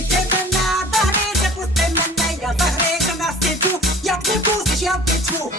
Пусти мене, мене, я загрижена сиджу, як не пустиш, я втечу.